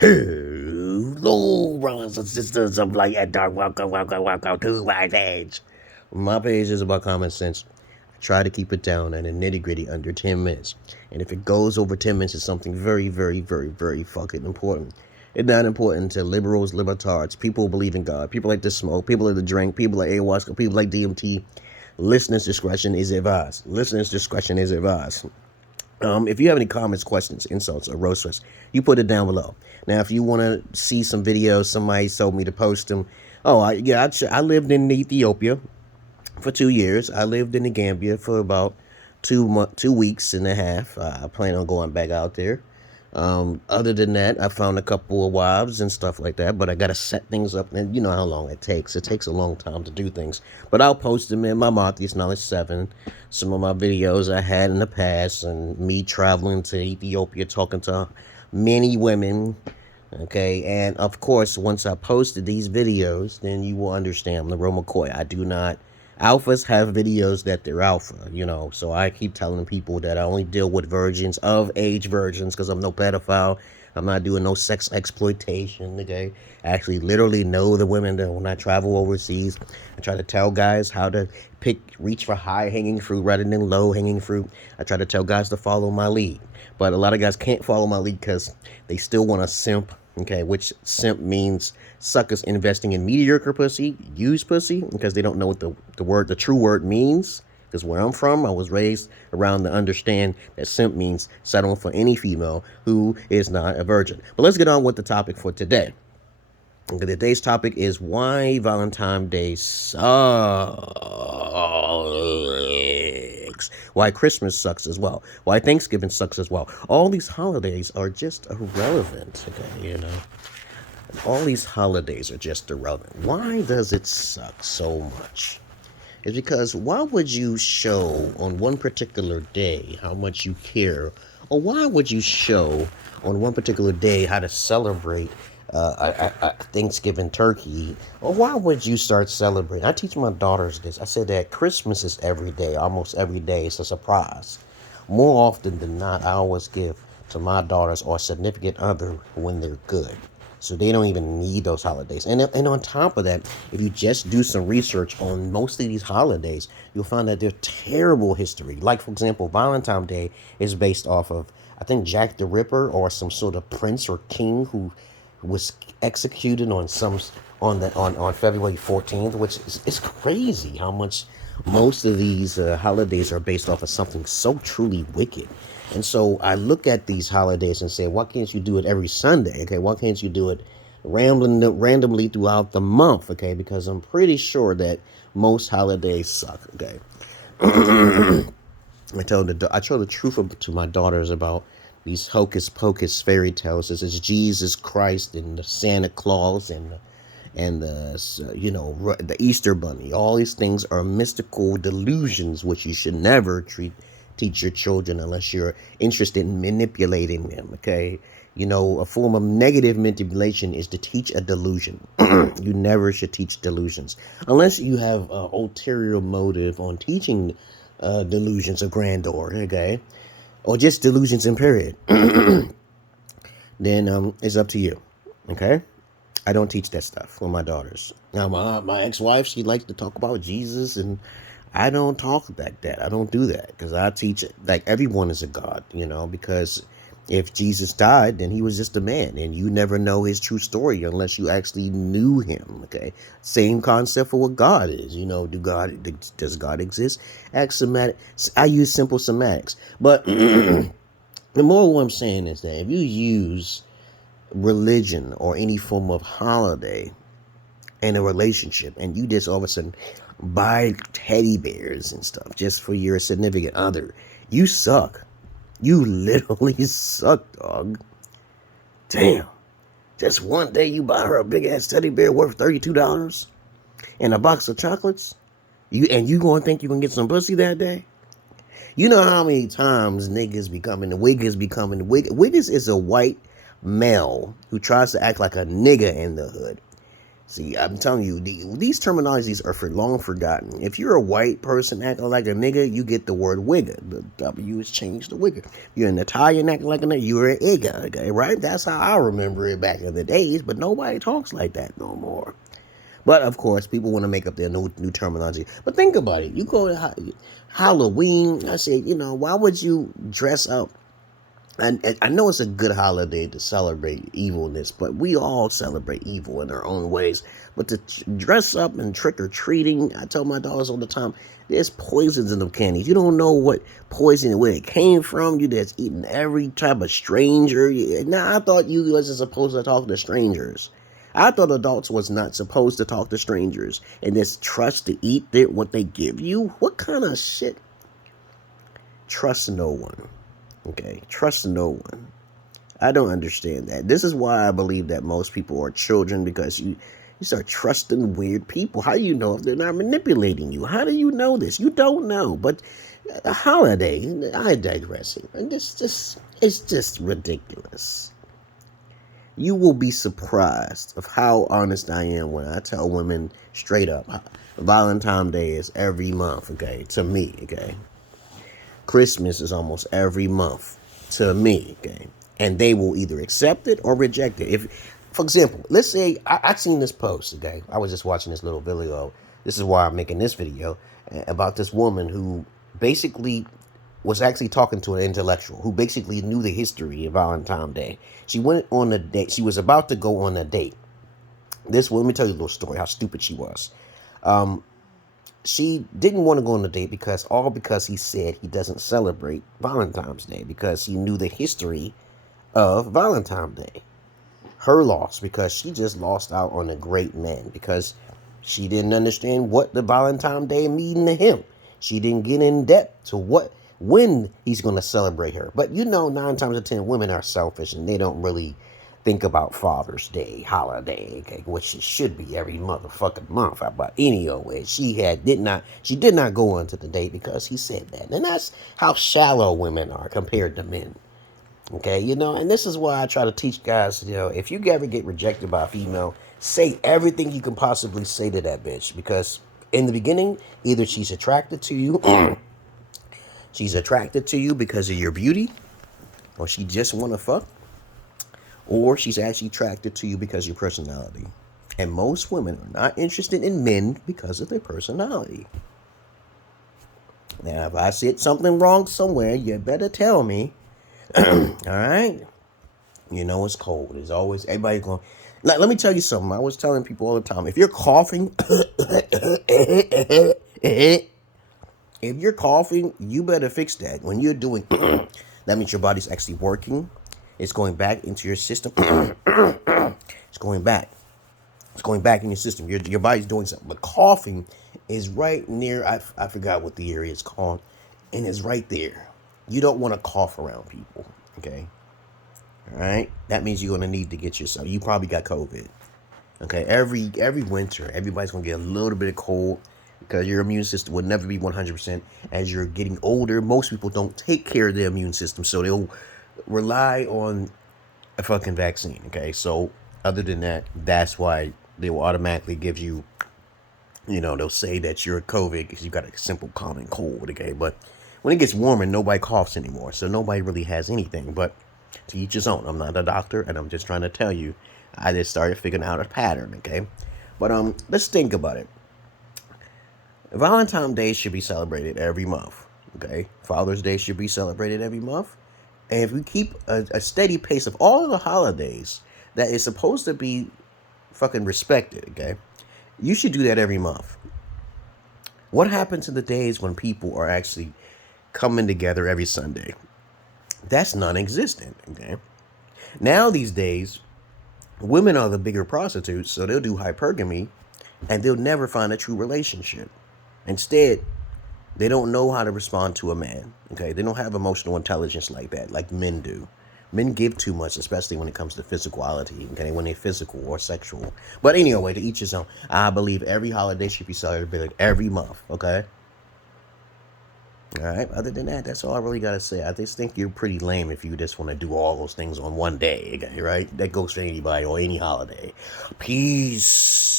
Hello, brothers and sisters of light and dark. Welcome to my page. My page is about common sense. I try to keep it down and a nitty gritty under 10 minutes. And if it goes over 10 minutes, it's something very, very, very, very fucking important. It's not important to liberals, libertards, people who believe in God, people like to smoke, people like to drink, people like ayahuasca, people like DMT. Listener's discretion is advised. Listener's discretion is advised. If you have any comments, questions, insults, or roasters, you put it down below. Now, if you want to see some videos, somebody told me to post them. Oh, I lived in Ethiopia for 2 years. I lived in the Gambia for about 2 weeks and a half. I plan on going back out there. Other than that, I found a couple of wives and stuff like that, but I got to set things up, and you know how long it takes. It takes a long time to do things, but I'll post them in my Marthi's Knowledge 7, some of my videos I had in the past, and me traveling to Ethiopia, talking to many women, okay, and of course, once I posted these videos, then you will understand I'm the real McCoy. I do not... Alphas have videos that they're alpha, you know, so I keep telling people that I only deal with virgins, of age virgins, because I'm no pedophile. I'm not doing no sex exploitation, okay? I actually literally know the women that when I travel overseas, I try to tell guys how to reach for high-hanging fruit rather than low-hanging fruit. I try to tell guys to follow my lead, but a lot of guys can't follow my lead because they still want to simp. Okay, which simp means suckers investing in mediocre pussy, used pussy, because they don't know what the true word means. Because where I'm from, I was raised around to understand that simp means settling for any female who is not a virgin. But let's get on with the topic for today. Okay, today's topic is why Valentine's Day sucks. Why Christmas sucks as well. Why Thanksgiving sucks as well. All these holidays are just irrelevant, okay, you know. All these holidays are just irrelevant. Why does it suck so much? It's because why would you show on one particular day how much you care? Or why would you show on one particular day how to celebrate Thanksgiving turkey? Or why would you start celebrating? I teach my daughters this. I said that Christmas is every day, almost every day. It's a surprise. More often than not, I always give to my daughters or significant other when they're good. So they don't even need those holidays. And on top of that, if you just do some research on most of these holidays, you'll find that they're terrible history. Like, for example, Valentine's Day is based off of, I think, Jack the Ripper or some sort of prince or king who was executed on February 14th, which is crazy how much most of these holidays are based off of something so truly wicked. And so I look at these holidays and say, why can't you do it every Sunday? Okay, why can't you do it randomly throughout the month? Okay, because I'm pretty sure that most holidays suck. Okay, I tell the truth to my daughters about these hocus pocus fairy tales. This is Jesus Christ and the Santa Claus and the Easter Bunny. All these things are mystical delusions which you should never teach your children unless you're interested in manipulating them. Okay, you know, a form of negative manipulation is to teach a delusion. You never should teach delusions unless you have an ulterior motive on teaching delusions of grandeur. Okay, or just delusions in period. Then it's up to you. Okay, I don't teach that stuff with my daughters. Now my ex-wife, she likes to talk about Jesus, and I don't talk like that. I don't do that because I teach like everyone is a god, you know, because if Jesus died, then he was just a man, and you never know his true story unless you actually knew him. Okay, same concept for what God is. You know, does God exist? I use simple semantics, but the more what I'm saying is that if you use religion or any form of holiday in a relationship, and you just all of a sudden buy teddy bears and stuff just for your significant other, you suck. You literally suck, dog. Damn. Just one day you buy her a big ass teddy bear worth $32 and a box of chocolates? You gonna think you can get some pussy that day? You know how many times niggas becoming the Wiggers becoming the Wiggers is a white male who tries to act like a nigga in the hood. See, I'm telling you, these terminologies are for long forgotten. If you're a white person acting like a nigga, you get the word wigger. The W is changed to wigger. You're an Italian acting like a nigga, you're an igga, okay, right? That's how I remember it back in the days, but nobody talks like that no more. But, of course, people want to make up their new terminology. But think about it. You go to Halloween, I say, why would you dress up? And I know it's a good holiday to celebrate evilness, but we all celebrate evil in our own ways. But to dress up and trick-or-treating, I tell my daughters all the time, there's poisons in the candies. You don't know what poison, where it came from. You just eating every type of stranger. Now, I thought you wasn't supposed to talk to strangers. I thought adults was not supposed to talk to strangers and just trust to eat what they give you. What kind of shit? Trust no one. Okay, trust no one. I don't understand that. This is why I believe that most people are children, because you start trusting weird people. How do you know if they're not manipulating you? How do you know this? You don't know. But a holiday, I digress here. And it's just ridiculous. You will be surprised of how honest I am when I tell women straight up, Valentine's Day is every month, okay, to me, okay? Christmas is almost every month to me, okay? And they will either accept it or reject it. If, for example, let's say I seen this post, okay? I was just watching this little video. This is why I'm making this video, about this woman who basically was actually talking to an intellectual who basically knew the history of Valentine's Day. She went on a date. She was about to go on a date. This woman, let me tell you a little story, how stupid she was. She didn't want to go on a date because he said he doesn't celebrate Valentine's Day, because he knew the history of Valentine's Day. Her loss, because she just lost out on a great man, because she didn't understand what the Valentine's Day mean to him. She didn't get in depth to when he's going to celebrate her. But 9 times out of 10, women are selfish and they don't really think about Father's Day holiday, okay, which it should be every motherfucking month. But anyway, she did not go on to the date because he said that. And that's how shallow women are compared to men. Okay, and this is why I try to teach guys, if you ever get rejected by a female, say everything you can possibly say to that bitch. Because in the beginning, either she's attracted to you, because of your beauty, or she just want to fuck, or she's actually attracted to you because of your personality. And most women are not interested in men because of their personality. Now, if I said something wrong somewhere, you better tell me. All right? It's cold. It's always, everybody going, let me tell you something. I was telling people all the time, if you're coughing, you better fix that. When you're doing, that means your body's actually working. It's going back into your system. It's going back. It's going back in your system. Your body's doing something. But coughing is right near, I forgot what the area is called, and it's right there. You don't want to cough around people, okay? All right? That means you're going to need to get yourself. You probably got COVID. Okay? Every winter, everybody's going to get a little bit of cold because your immune system will never be 100%. As you're getting older, most people don't take care of their immune system, so they'll rely on a fucking vaccine, okay? So, other than that, that's why they will automatically give you, they'll say that you're COVID because you got a simple common cold, okay? But when it gets warmer, nobody coughs anymore, so nobody really has anything. But to each his own. I'm not a doctor, and I'm just trying to tell you, I just started figuring out a pattern, okay? But let's think about it. Valentine's Day should be celebrated every month, okay? Father's Day should be celebrated every month. And if we keep a steady pace of all of the holidays that is supposed to be fucking respected, okay? You should do that every month. What happened to the days when people are actually coming together every Sunday? That's non-existent, okay? Now these days, women are the bigger prostitutes, so they'll do hypergamy, and they'll never find a true relationship. Instead, they don't know how to respond to a man, okay? They don't have emotional intelligence like that, like men do. Men give too much, especially when it comes to physicality, okay? When they're physical or sexual. But anyway, to each his own. I believe every holiday should be celebrated every month, okay? All right, other than that, that's all I really got to say. I just think you're pretty lame if you just want to do all those things on one day, okay, right? That goes for anybody or any holiday. Peace.